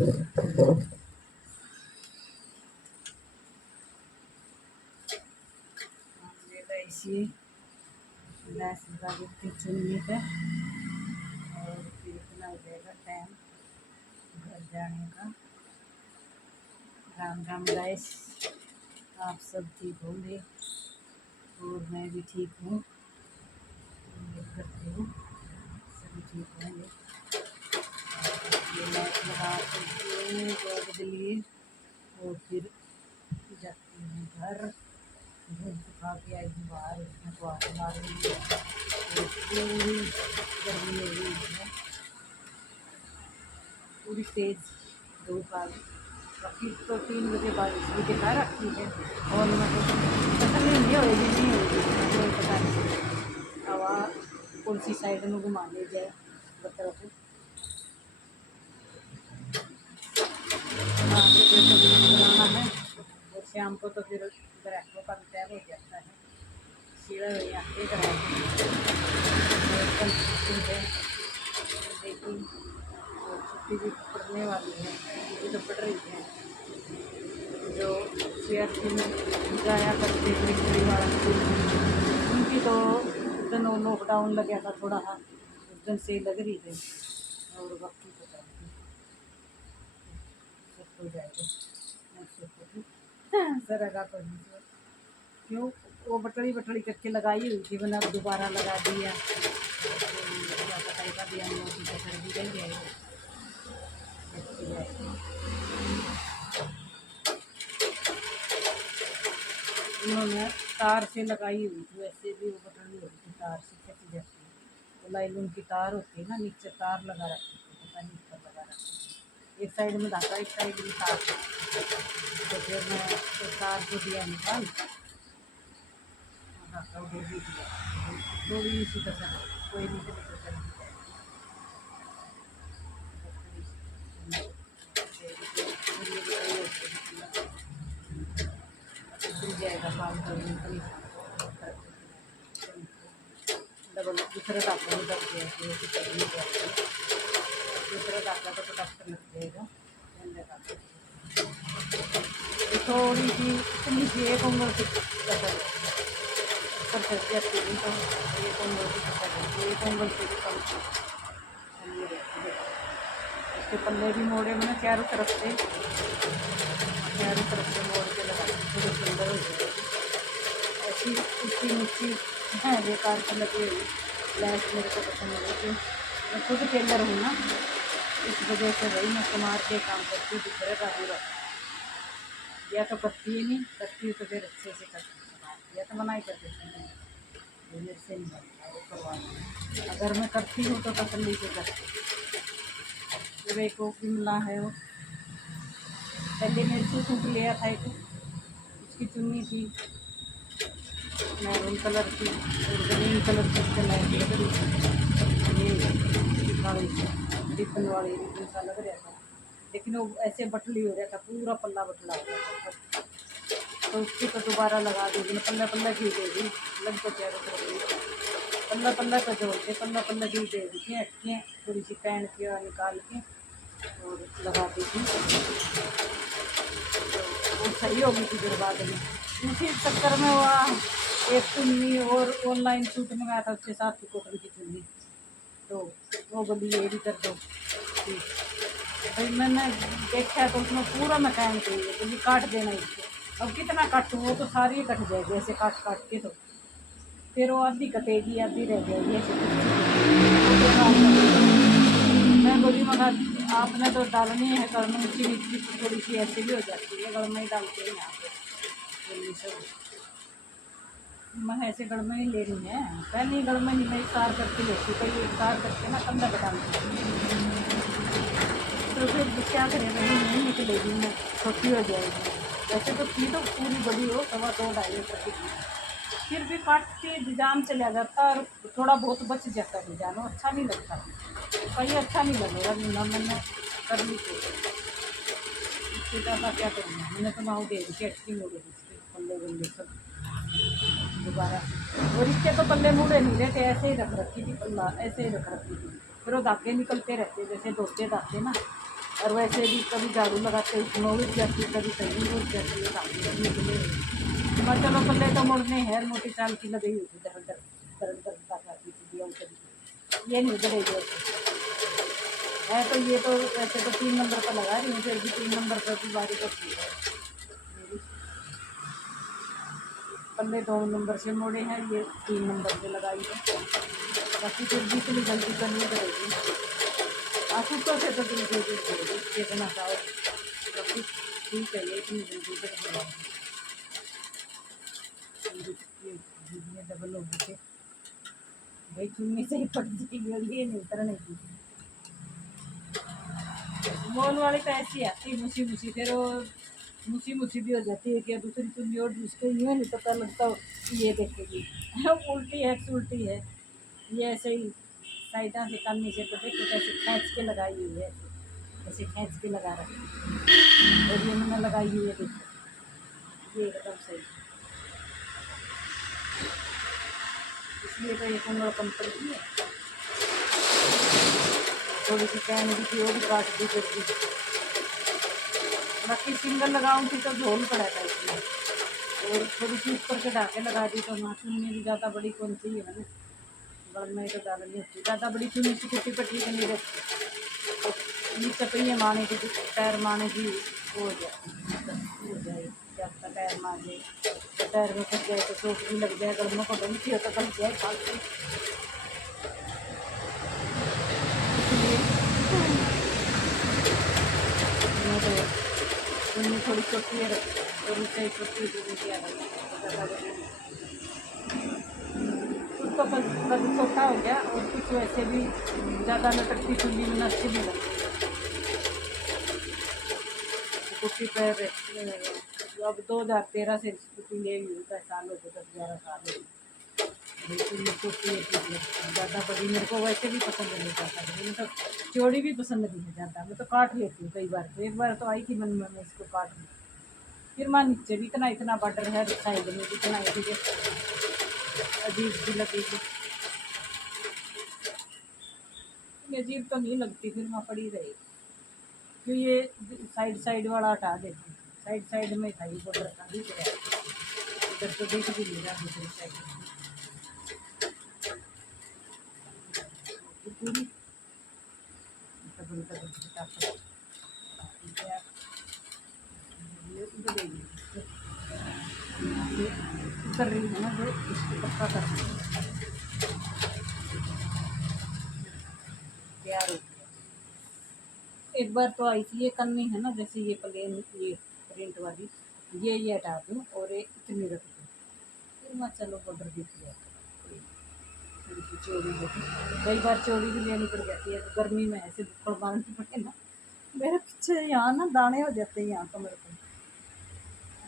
इसी गैस लगा देती चुन्नी पे और फिर इतना हो जाएगा टाइम घर जाने का। राम राम गाइस, आप सब ठीक होंगे और मैं भी ठीक हूँ। उम्मीद करती हूँ सभी ठीक होंगे। ये लाइट लगा के जग लिए और फिर जाती हूँ घर। धूप सुखा के आई हूँ बाहर, उसमें तो आग मार रही है और पूरी गर्मी हो रही है, पूरी तेज़ धूप आ गई। बाकी तो 3 बजे बारिश भी दिखा रखी है और मैं तो पता नहीं होगी नहीं होगी, मुझे पता नहीं। हवा कौन सी साइड में घुमा ले जाए बता को। हाँ तो बनाना है और शाम को तो फिर ग्राहकों का भी तैयार हो जाता है। सीधा आटे करा देखी और छुट्टी भी पड़ने वाली है, छुट्टी तो पड़ रही है। जो CRC में जाया करते मिलिट्री वाला स्कूल, उनकी तो उस दिन लॉकडाउन लग गया था थोड़ा सा, उस दिन से लग रही है और बाकी पता नहीं सब हो जाएगा। सर लगा तो क्यों वो बटड़ी बटड़ी करके लगाई हुई थी, मैंने दोबारा लगा दिया। क्या पता दिया मोदी का कर भी गई है। उन्होंने तार से लगाई हुई थी, वैसे भी वो बटड़ी हुई थी तार से खींची जाती है। तो लाइलून की तार होती है ना, नीचे तार लगा रखी थी, पता नहीं ऊपर लगा रखी थी। एक साइड में धागा, एक साइड में तार। तो फिर मैं तो तार को दिया निकाल, धागा वो भी दिया, वो भी इसी तरह कोई नहीं कर जाएगा काम करने के लिए। डबल दूसरा धागा में दब गया दूसरा धागा तो पटाख लग जाएगा। थोड़ी सी इतनी सी एक उंगल से कसर कर सकती है, तो एक उंगल से कसर, एक उंगल से भी कम। उसके पल्ले भी मोड़े मैंने चारों तरफ से मोड़ के लगा, थोड़ी सुंदर हो जाएगी। ऐसी ऊँची नीची है बेकार से लगी हुई लैस मेरे को पसंद नहीं थी। मैं खुद टेलर हूँ ना, इस वजह से भाई मैं कुमार के काम करती हूँ दूसरे का पूरा। या तो करती है नहीं, करती हूँ तो फिर अच्छे से करती, या तो मना ही कर देती हूँ, मेरे से नहीं बनता वो करवाना। अगर मैं करती हूँ तो तसल्ली से करती हूँ। फिर एक वो भी मिला है, वो पहले मेरे से सूट लिया था एक, उसकी चुन्नी थी मैरून कलर की और ग्रीन कलर की, ये रिबन वाली रिबन सा लग रहा था, लेकिन वो ऐसे बटली हो रहा था, पूरा पल्ला बटला हो रहा था। तो उसकी तो दोबारा लगा दी, पल्ला पल्ला की दे दी, लग तो चारों तरफ पल्ला पल्ला तो जोड़ते, पल्ला पल्ला की दे दी थी अटकियाँ थोड़ी सी पैन की निकाल के और लगा दी थी। तो वो सही हो गई थी फिर बाद में। उसी चक्कर में वहाँ एक चुन्नी और ऑनलाइन सूट मंगाया था, उसके साथ की कॉटन की चुन्नी, तो वो बोली ये भी कर दो। ठीक भाई मैंने देखा है तो उसमें पूरा मैं काम चाहिए, बोली काट देना इसको। अब कितना काटूँ, वो तो सारी कट जाएगी ऐसे काट काट के, तो फिर वो आधी कटेगी आधी रह जाएगी ऐसे। मैं बोली मगर आपने तो डालनी है गड़मई, ऊँची नीची थोड़ी सी ऐसे भी हो जाती है, गड़मई डालते हैं यहाँ पे जल्दी से। मैं ऐसे गड़मई लेनी है, पहले गड़मई मैं सार करके लेती, कहीं एक सार करके ना कंधा बटाती, तो फिर क्या करें नहीं निकलेगी, मैं छोटी हो जाएगी। वैसे तो थी तो पूरी बड़ी हो, 2.25 मीटर की, फिर भी काट के डिजाइन चला जाता और थोड़ा बहुत बच जाता है डिजाइन, अच्छा नहीं लगता, कहीं अच्छा नहीं लगेगा ना। मैंने कर ली तो इससे ज़्यादा क्या करूँगा, मैंने तो माऊ दे दी अटकी मोड़े इसके पल्ले बल्ले सब दोबारा। और इसके तो पल्ले मुड़े नहीं रहते, ऐसे ही रख रखी थी पल्ला, ऐसे ही रख रखी थी, फिर वो धागे निकलते रहते जैसे धोते धागे ना, और वैसे भी कभी झाड़ू लगाते उसमें उड़ जाती है, कभी कहीं उड़ जाती है, सामने करने के लिए मैं चलो पल्ले तो मुड़ने है, मोटी चाल की लगी हुई थी दर दर दर दर करती थी ये नहीं उधरेगी ऐसे है। तो ये तो वैसे तो 3 नंबर पर लगा रही हूँ, फिर भी 3 नंबर पर भी बारी करती है। पल्ले 2 नंबर से मोड़े हैं, ये 3 नंबर पे लगाई है, बाकी फिर भी इतनी जल्दी करनी पड़ेगी। आंसू से तो जल्दी इतना चाहो, बाकी ठीक है, ये इतनी जल्दी कर डबल हो गई भाई, चुन्नी से ही पड़ जाएगी और ये नहीं उतरने की। मॉल वाली तो ऐसी आती मुसी मुसी, फिर वो मुसी मुसी भी हो जाती है कि दूसरी चुन्नी और उसको यूँ नहीं पता लगता ये देखेगी उल्टी है सुलटी है। ये ऐसे ही साइडा से कमी से तो देखो कैसे खींच के लगाई हुई है, ऐसे खींच के लगा रखी है। और ये मैंने लगाई हुई है, देखो ये एकदम सही, इसलिए तो ये कमर कंपनी है। थोड़ी सी कैन भी थी वो भी काट दी फिर भी, बाकी सिंगल लगाऊंगी तो झोल पड़ा था इसमें, और थोड़ी सी ऊपर के ढाके लगा दी तो वहाँ चुन्नी भी ज़्यादा बड़ी कौन सी है ना, बड़ में तो डाल नहीं होती ज़्यादा बड़ी चुन्नी सी कुट्टी पट्टी नहीं रहती, नीचे पहिए मारने की पैर मारने की हो जाए, जब तक पैर मार जाए तो पैर में फंस जाए तो चोट भी लग जाए, अगर मुँह को डंकी हो तो गल जाए फालतू। इसलिए चुन्नी थोड़ी छोटी है, थोड़ी सी छोटी उसका कद छोटा हो गया, और कुछ वैसे भी ज़्यादा लटकती चुन्नी में अच्छी नहीं लगती। स्कूटी पर अब 2013 से स्कूटी ले हुई, 10 साल हो गए, 10-11 साल हो गए। चुन्नी छोटी है, ठीक लगती है, ज़्यादा बड़ी मेरे को वैसे भी पसंद नहीं आता, मुझे तो चौड़ी भी पसंद नहीं है ज़्यादा, मैं तो काट लेती हूँ कई बार। तो एक बार तो आई थी मन में, मैं इसको काट ली, फिर मैं नीचे भी इतना इतना बॉर्डर है, साइड में भी इतना अजीब सी लगेगी, अजीब तो नहीं लगती, फिर मैं पड़ी रही क्यों। ये साइड साइड वाला हटा देती, साइड साइड में था ये बॉर्डर का, दिख रहा है इधर तो दिख भी नहीं रहा, दूसरी साइड पूरी डबल डबल कर रही है ना, जो इसको पक्का कर तैयार हो गया। एक बार तो आई थी ये करनी है ना, जैसे ये प्लेन ये प्रिंट वाली, ये हटा दूँ और एक इतनी रख दूँ, फिर मैं चलो बॉर्डर दिख गया, थोड़ी सी चोरी होती, कई बार चोरी भी लेनी पड़ जाती है, तो गर्मी में ऐसे बुक्कड़ मारनी पड़े ना, मेरे पीछे यहाँ ना दाने हो जाते हैं यहाँ कमर पर,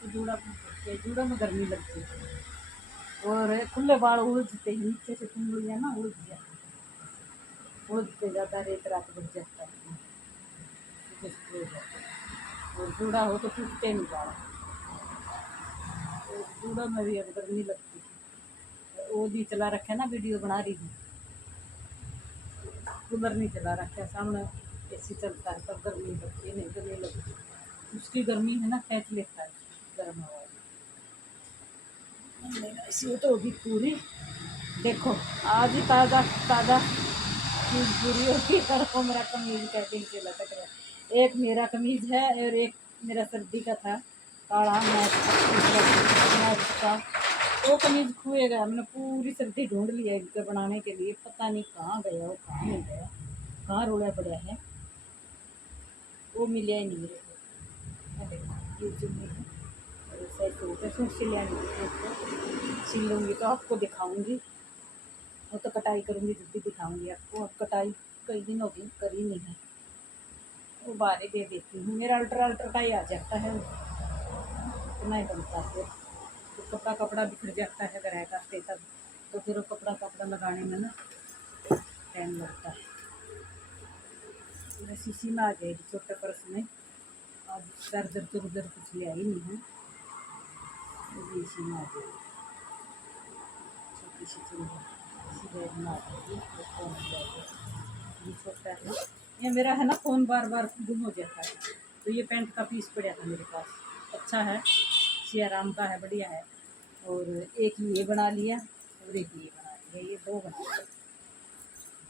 तो जूड़ा में गर्मी लगती है, और खुले बाल उलझते हैं नीचे से, कुंडलियाँ ना उलझ जाती है, उलझते ज़्यादा रेत रात बढ़ जाता है, और जूड़ा हो तो टूटते नहीं बाल, तो जूड़ा में भी अब गर्मी लगती है। वो भी चला रखा ना, वीडियो बना रही थी, कूलर नहीं चला रखा, सामने एसी चलता है, तब गर्मी लगती है, नहीं गर्मी लगती, उसकी गर्मी है ना खींच लेता है गर्म हवा, इसी तो होगी पूरी। देखो आज ही ताज़ा ताज़ा चीज़ पूरी होगी, कल मेरा कमीज कैटिंग से लटक रहा है, एक मेरा कमीज है और एक मेरा सर्दी का था काला मैच का, वो कमीज खुए गया, मैंने पूरी सर्दी ढूंढ लिया इनके बनाने के लिए, पता नहीं कहाँ गया वो, कहाँ नहीं गया, कहाँ रोड़ा पड़ा है, वो मिला ही नहीं मेरे को। देखो ये चुन्नी है, और सही सूट सिलिया सिलूँगी तो आपको दिखाऊँगी, वो तो कटाई करूँगी जब भी दिखाऊँगी आपको। अब कटाई कई दिन हो गई करी नहीं है, वो बाहर दे देती हूँ, मेरा अल्टर का ही आ जाता है, इतना ही बनता है, तो कपड़ा बिखर जाता है ग्रह करते तब, तो फिर वो कपड़ा लगाने में ना टाइम लगता है। मैं शीशी में आ जाएगी छोटे पर्स में, आज चार्जर तो उधर कुछ ले आई नहीं है, इसी में आ जाएगी छोटी सी चूड़ी, इसी बैग में आ जाएगी, ये छोटा है, ये मेरा है ना फ़ोन बार बार गुम हो जाता है, तो ये पैंट का पीस पड़ा था मेरे पास, अच्छा है, सिया राम का है, बढ़िया है। और एक ये बना लिया और एक ये बना लिया, ये दो बना लिया,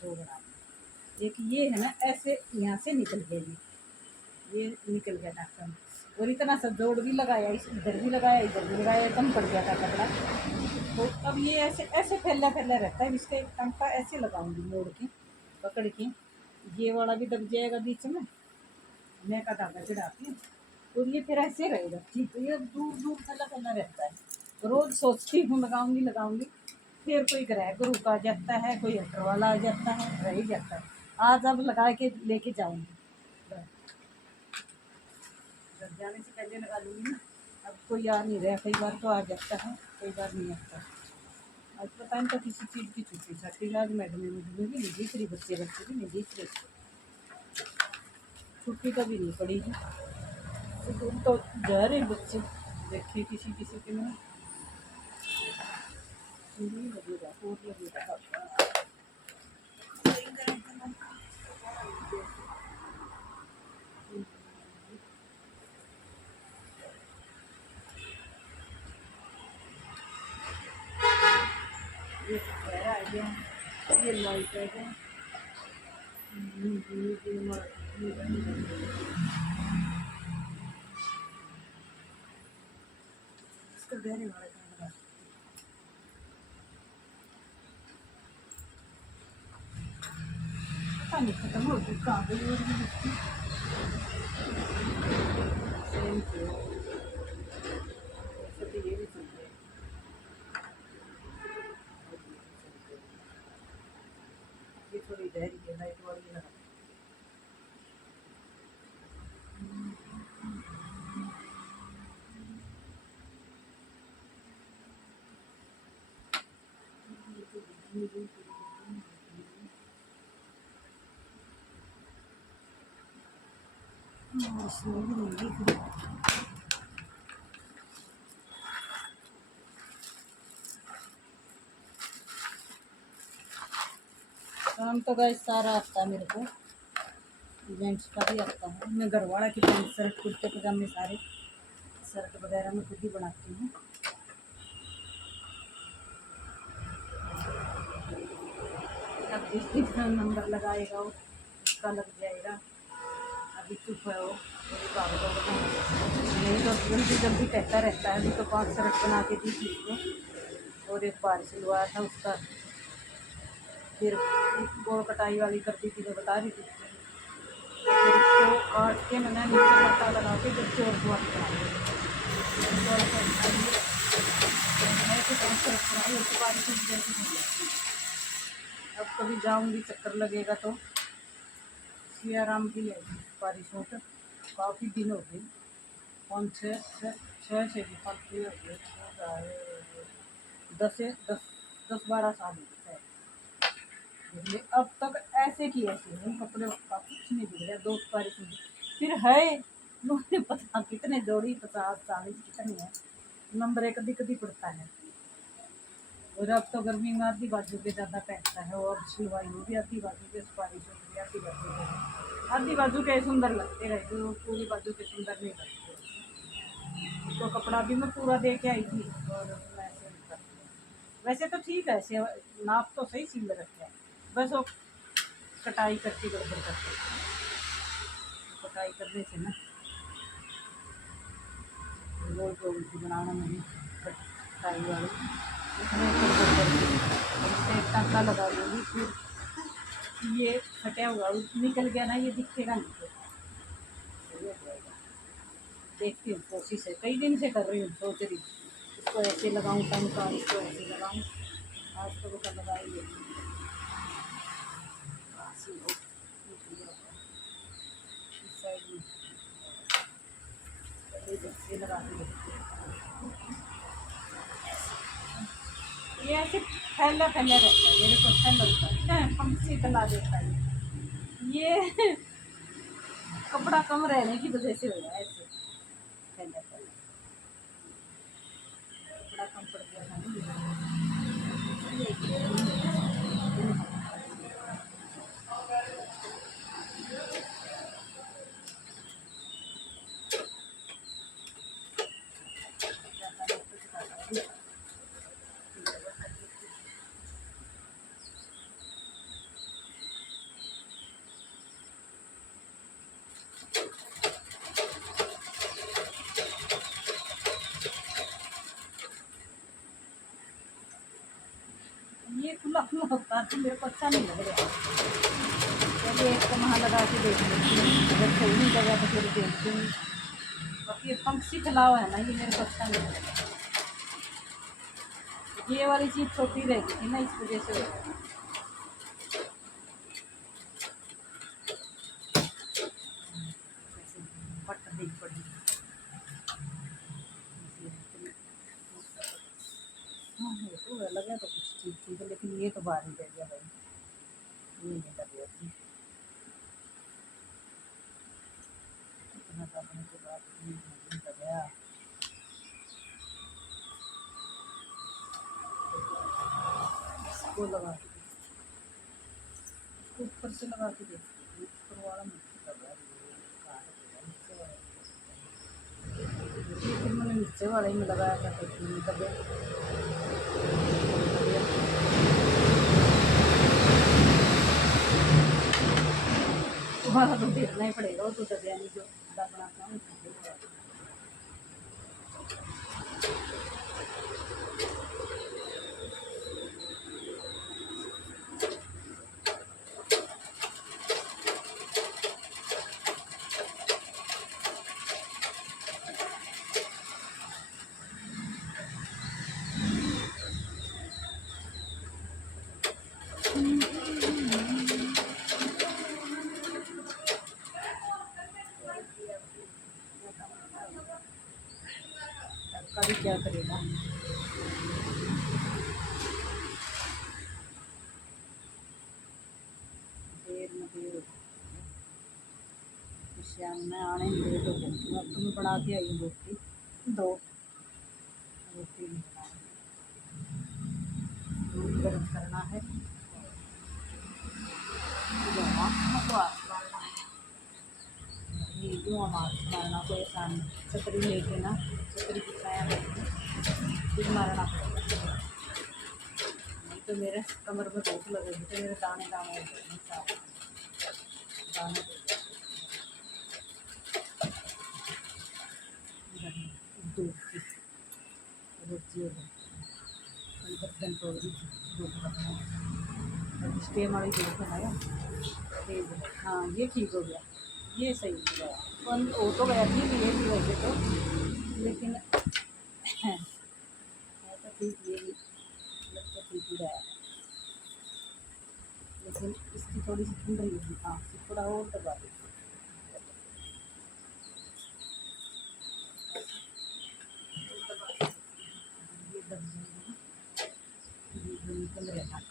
दो बना लिया। एक ये है ना ऐसे यहाँ से निकल गया, ये निकल गया था कम, और इतना सा जोड़ भी लगाया, इस इधर भी लगाया, इधर भी लगाया, कम पड़ गया था कपड़ा। तो अब ये ऐसे ऐसे फैला फैला रहता है, इसका एक टंका ऐसे लगाऊंगी मोड़ के, पकड़ के, ये वाला भी दब जाएगा बीच में, मैं का धागा चढ़ा के, और ये फिर ऐसे रहेगा ठीक। तो ये दूर दूर फैला फैला रहता है, रोज सोचती हूँ लगाऊंगी लगाऊंगी, फिर कोई ग्रह ग्रुप आ जाता है, कोई अटर वाला आ जाता है, रह ही जाता है। आज अब लगा के लेके जाऊंगी, घर जाने से पहले लगा लूँगी ना। अब कोई आ नहीं रहा, कई बार तो आ जाता है, कई बार नहीं आता। आज पता नहीं तो किसी चीज़ की छुट्टी छाटी, आज मैडम ने मुझे भी नहीं दिख रही, बच्चे भी नहीं दिख रहे, छुट्टी कभी नहीं पड़ी है, तो जा रहे बच्चे, देखे किसी किसी के में लगेगा और लगेगा। ये गहरा आ गया, ये लाइट आ गया, इसका गहरे वाला कैमरा पता नहीं खत्म हो गई, कहाँ गई और भी दिखती सेम थी, तो ये भी चल रही है। ये थोड़ी गहरी है, लाइट वाली लगा, इसमें भी नहीं दिख रही। काम तो गाइस सारा आता है मेरे को, जेंट्स का भी आता है, मैं घरवाला की पैंट शर्ट कुर्ते पजामे सारे शर्ट वगैरह मैं खुद ही बनाती हूँ। अब जिस दिन नंबर लगाएगा उसका लग जाएगा, अभी चुप है वो, नहीं तो जल्दी जल्दी कहता रहता है। अभी तो 5 शर्ट बना के दी थी उसको, और एक पार्सल हुआ था उसका, फिर गोल कटाई वाली कर दी थी, मैं बता रही थी, फिर उसको काट के मैंने नीचे पट्टा लगा के फिर चोर हुआ अब कभी जाऊंगी चक्कर लगेगा तो सिया राम की है बारिश हो, तो काफ़ी दिन हो गए, 5 6 से भी 5 हो गए, 10 12 साल हो गए। इसलिए अब तक ऐसे की ऐसे हैं कपड़े का, कुछ नहीं बिगड़ा, 2 बारिश में फिर है, मुझे पता कितने जोड़ी, 50 40 कितने हैं, नंबर एक कभी कभी पड़ता है। और अब तो गर्मी में आधी बाजू के ज़्यादा पहनता है, और सिलवाई में भी आधी बाजू के सुपारी होती है, आधी बाजू के सुंदर लगते रहे, जो पूरी बाजू के सुंदर नहीं लगते। तो कपड़ा भी मैं पूरा दे के आई थी, और मैं ऐसे नहीं करती हूँ। वैसे तो ठीक है, ऐसे नाप तो सही सिल रखे हैं, बस वो कटाई करके गड़बड़ करते, कटाई करने से ना गोल गोल की बनाना नहीं, कटाई वाली इसमें गड़बड़ करके टाँका लगा लूँगी, फिर ये फटा हुआ निकल गया ना, ये दिखेगा नहीं, सही हो जाएगा। देखती हूँ, कोशिश है, कई दिन से कर रही हूँ, सोच रही इसको ऐसे लगाऊँ टाँका, इसको ऐसे लगाऊँ, आज तो वो लगा ही है। इस साइड में ये लगा के ये ऐसे फैला फैला रहता है, मेरे को अच्छा लगता है, हम शीतला देता है, ये कपड़ा कम रहने की वजह से हो गया ऐसे फैला फैला, कपड़ा कम पड़ गया था तो बताती मेरे को अच्छा नहीं लग रहा। चलिए एक तो वहाँ लगा के देख लेती हूँ, अगर सही नहीं लगा तो फिर देखती हूँ। बाकी ये पंक्षी खिलावा है ना, ये मेरे को अच्छा नहीं लग रहा। ये वाली चीज़ छोटी रह गई थी ना, इस वजह से हो गया। बट देख पड़ी। हाँ ये तो लगा तो कुछ ठीक ठीक है, लेकिन ये तो बाहर ही रह गया भाई, ये नहीं लगे अपनी इतना करने के बाद ये नहीं लगा। इसको लगा के इसको ऊपर से लगा के देखो, ऊपर वाला मुझे लगा नीचे वाला, ये फिर मैंने नीचे वाले में लगाया था तो नहीं लगे। तुम्हारा तो देखना ही पड़ेगा, वो तो दबिया नहीं जो दबना था। कभी क्या करेगा, देर में देर श्याम में आने में लेट हो गई। अब तुम्हें बना के आई रोटी, दो रोटी भी दूध गर्म करना है, मारना कोई आसान, छतरी लेके ना, छतरी की छाया लेके फिर मारना पड़ेगा, नहीं तो मेरे कमर में धूप लगेगी तो मेरे दाने दाने हो जाएंगे, दाने दूध की रोटी हो जाए, बर्तन तो दूध करना स्टे हमारी दूध बनाया तेज है। हाँ ये ठीक हो गया, ये सही हो गया, बंद हो तो गया ठीक ये भी वैसे तो, लेकिन है तो ठीक, ये भी लग तो ठीक ही रहा है, लेकिन इसकी थोड़ी सी ठंड रही थी। हाँ थोड़ा और दबा दी, ये दब जाएगा, ये निकल रहा था।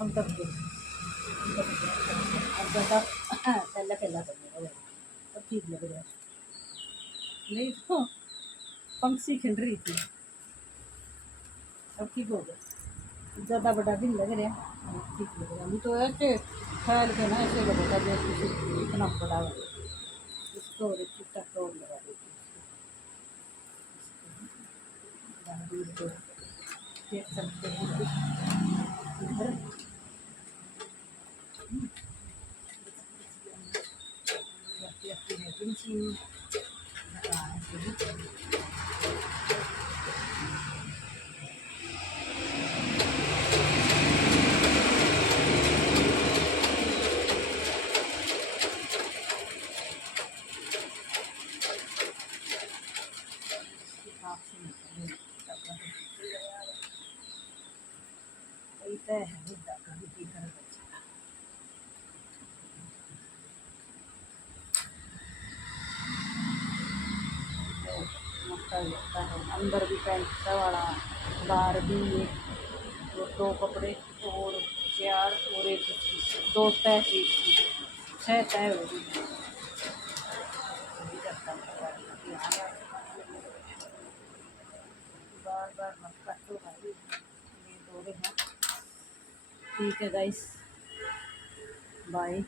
अब दब गई, अब ज़्यादा पहला पहला करने का, अब ठीक लग रहा है, नहीं तो पंक्षी खिल रही थी, अब ठीक हो गया, ज़्यादा बड़ा भी लग रहा है, ठीक लग रहा है। अभी तो ऐसे फैल के ना ऐसे लगेगा जैसे इतना बड़ा है, इसको और एक तक और लगा देती हूँ, देख सकते हैं इधर लगता है, अंदर भी पैंट वाला, बाहर भी एक वो दो कपड़े और चार और एक दो तय, 6 तय होगी। बार बार मत काटो भाई, ये दो रहे हैं। ठीक है गाइस, बाय।